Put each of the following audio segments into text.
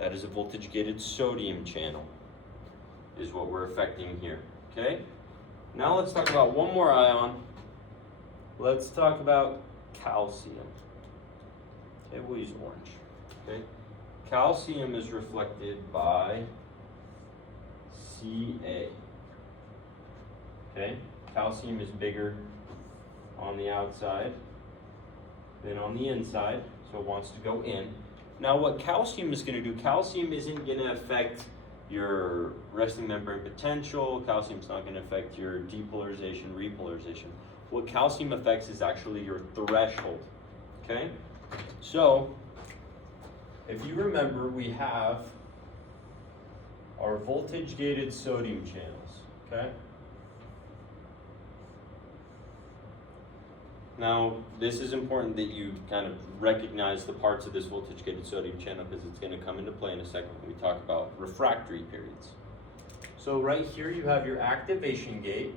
That is a voltage-gated sodium channel, is what we're affecting here, okay? Now let's talk about one more ion. Let's talk about calcium. Okay, we'll use orange, okay? Calcium is reflected by Ca, okay? Calcium is bigger on the outside than on the inside, so it wants to go in. Now what calcium is going to do, calcium isn't going to affect your resting membrane potential, calcium's not going to affect your depolarization, repolarization. What calcium affects is actually your threshold, okay? So, if you remember, we have our voltage-gated sodium channels, okay? Now, this is important that you kind of recognize the parts of this voltage-gated sodium channel because it's going to come into play in a second when we talk about refractory periods. So right here you have your activation gate.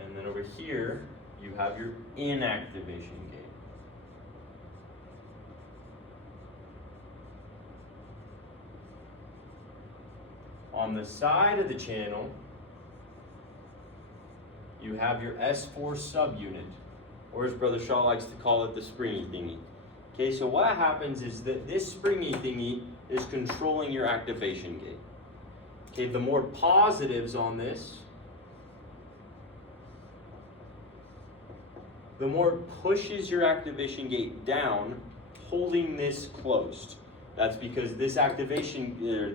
And then over here you have your inactivation gate. On the side of the channel, you have your S4 subunit, or as Brother Shaw likes to call it, the springy thingy. Okay, so what happens is that this springy thingy is controlling your activation gate. Okay, the more positives on this, the more pushes your activation gate down, holding this closed. That's because this activation, the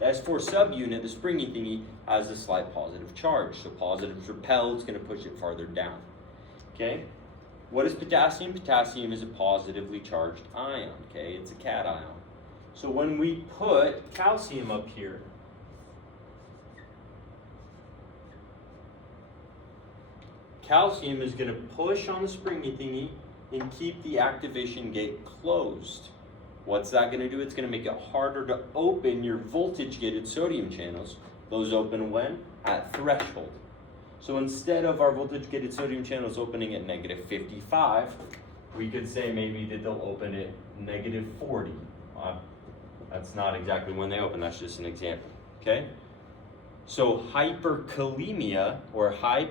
S4 subunit, the springy thingy, has a slight positive charge. So positives repel, it's going to push it farther down. Okay? What is potassium? Potassium is a positively charged ion. Okay? It's a cation. So when we put calcium up here, calcium is going to push on the springy thingy and keep the activation gate closed. What's that going to do? It's going to make it harder to open your voltage-gated sodium channels. Those open when? At threshold. So instead of our voltage-gated sodium channels opening at -55, we could say maybe that they'll open at -40. That's not exactly when they open, that's just an example, okay? So hyperkalemia, or high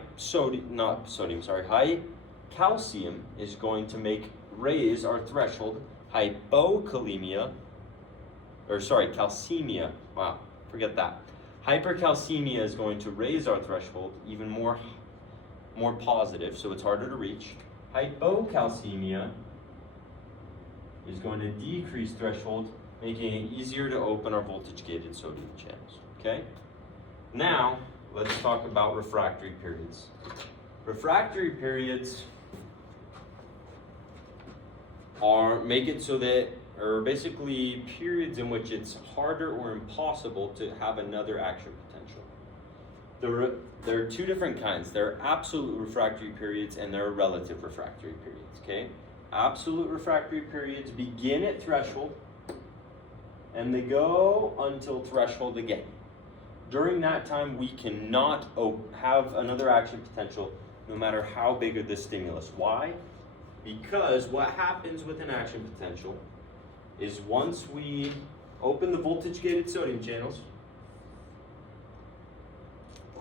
calcium is going to raise our threshold. Calcemia, wow, forget that. Hypercalcemia is going to raise our threshold even more positive, so it's harder to reach. Hypocalcemia is going to decrease threshold, making it easier to open our voltage-gated sodium channels, okay? Now, let's talk about refractory periods. Refractory periods make it so that, or basically periods in which it's harder or impossible to have another action potential. There are two different kinds. There are absolute refractory periods and there are relative refractory periods, okay? Absolute refractory periods begin at threshold and they go until threshold again. During that time, we cannot have another action potential no matter how big the stimulus. Why? Because what happens with an action potential is once we open the voltage-gated sodium channels,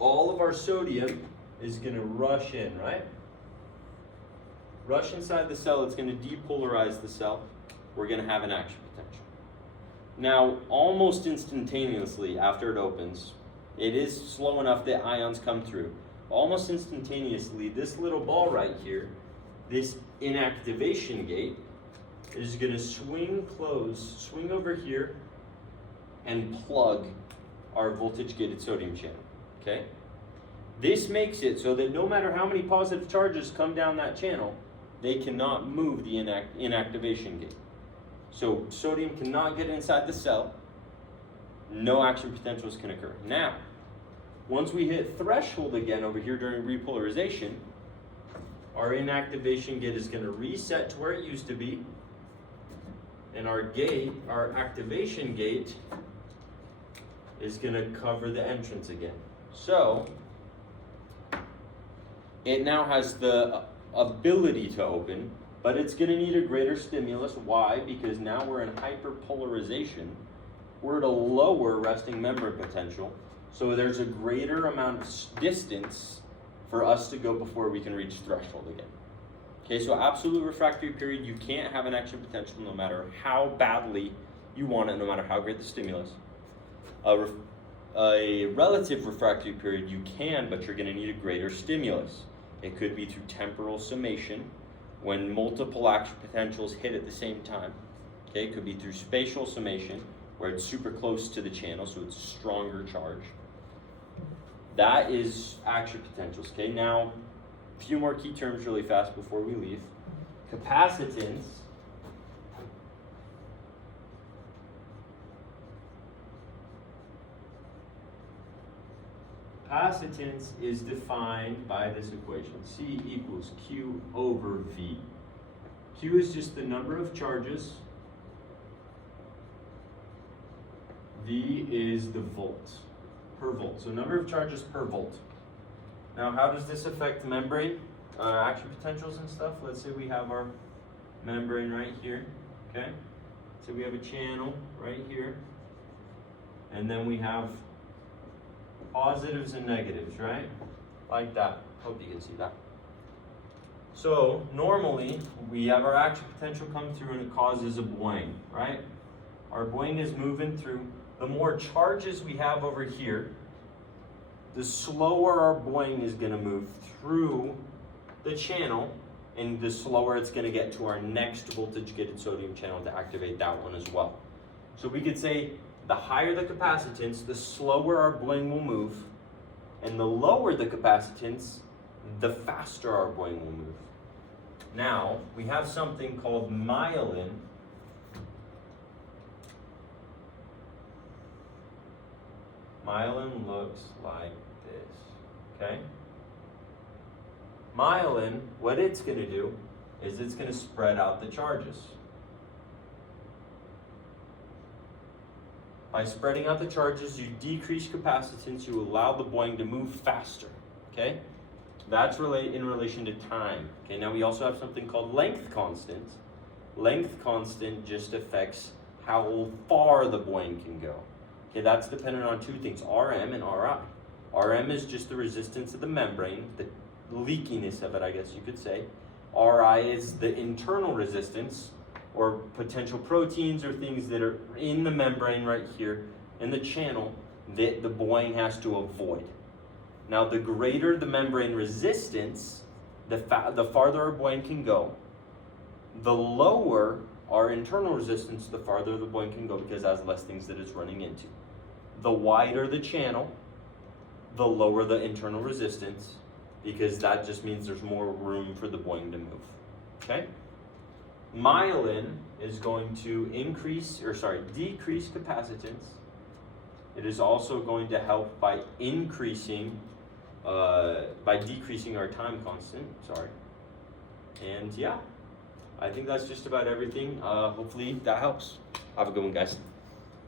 all of our sodium is going to rush in, right? Rush inside the cell, it's going to depolarize the cell. We're going to have an action potential. Now, almost instantaneously after it opens, it is slow enough that ions come through. Almost instantaneously, this little ball right here, this inactivation gate, is going to swing over here and plug our voltage-gated sodium channel, okay? This makes it so that no matter how many positive charges come down that channel, they cannot move the inactivation gate. So sodium cannot get inside the cell, no action potentials can occur. Now, once we hit threshold again over here during repolarization, our inactivation gate is going to reset to where it used to be, and our activation gate is going to cover the entrance again. So, it now has the ability to open, but it's going to need a greater stimulus. Why? Because now we're in hyperpolarization. We're at a lower resting membrane potential, so there's a greater amount of distance for us to go before we can reach threshold again. Okay, so absolute refractory period, you can't have an action potential no matter how badly you want it, no matter how great the stimulus. A relative refractory period, you can, but you're going to need a greater stimulus. It could be through temporal summation, when multiple action potentials hit at the same time. Okay, it could be through spatial summation, where it's super close to the channel, so it's a stronger charge. That is action potentials. Okay, now a few more key terms really fast before we leave. Capacitance. Capacitance is defined by this equation. C equals Q over V. Q is just the number of charges. V is the volt, per volt. So number of charges per volt. Now how does this affect membrane action potentials and stuff? Let's say we have our membrane right here, okay? So we have a channel right here. And then we have positives and negatives, right? Like that. Hope you can see that. So normally we have our action potential come through and it causes a buoying, right? Our buoying is moving through. The more charges we have over here, the slower our buoying is going to move through the channel, and the slower it's going to get to our next voltage gated sodium channel to activate that one as well. So we could say the higher the capacitance, the slower our buoying will move, and the lower the capacitance, the faster our buoying will move. Now, we have something called myelin. Myelin looks like this, okay? Myelin, what it's going to do is it's going to spread out the charges. By spreading out the charges, you decrease capacitance, you allow the buoying to move faster, okay? That's in relation to time. Okay, now we also have something called length constant. Length constant just affects how far the buoying can go. Okay, that's dependent on two things, Rm and Ri. Rm is just the resistance of the membrane, the leakiness of it, I guess you could say. Ri is the internal resistance, or potential proteins or things that are in the membrane right here in the channel that the buoying has to avoid. Now, the greater the membrane resistance, the farther our buoying can go. The lower our internal resistance, the farther the buoying can go because it has less things that it's running into. The wider the channel, the lower the internal resistance, because that just means there's more room for the buoying to move. Okay? Myelin is going to decrease capacitance. It is also going to help by decreasing our time constant, And yeah, I think that's just about everything. Hopefully that helps. Have a good one, guys.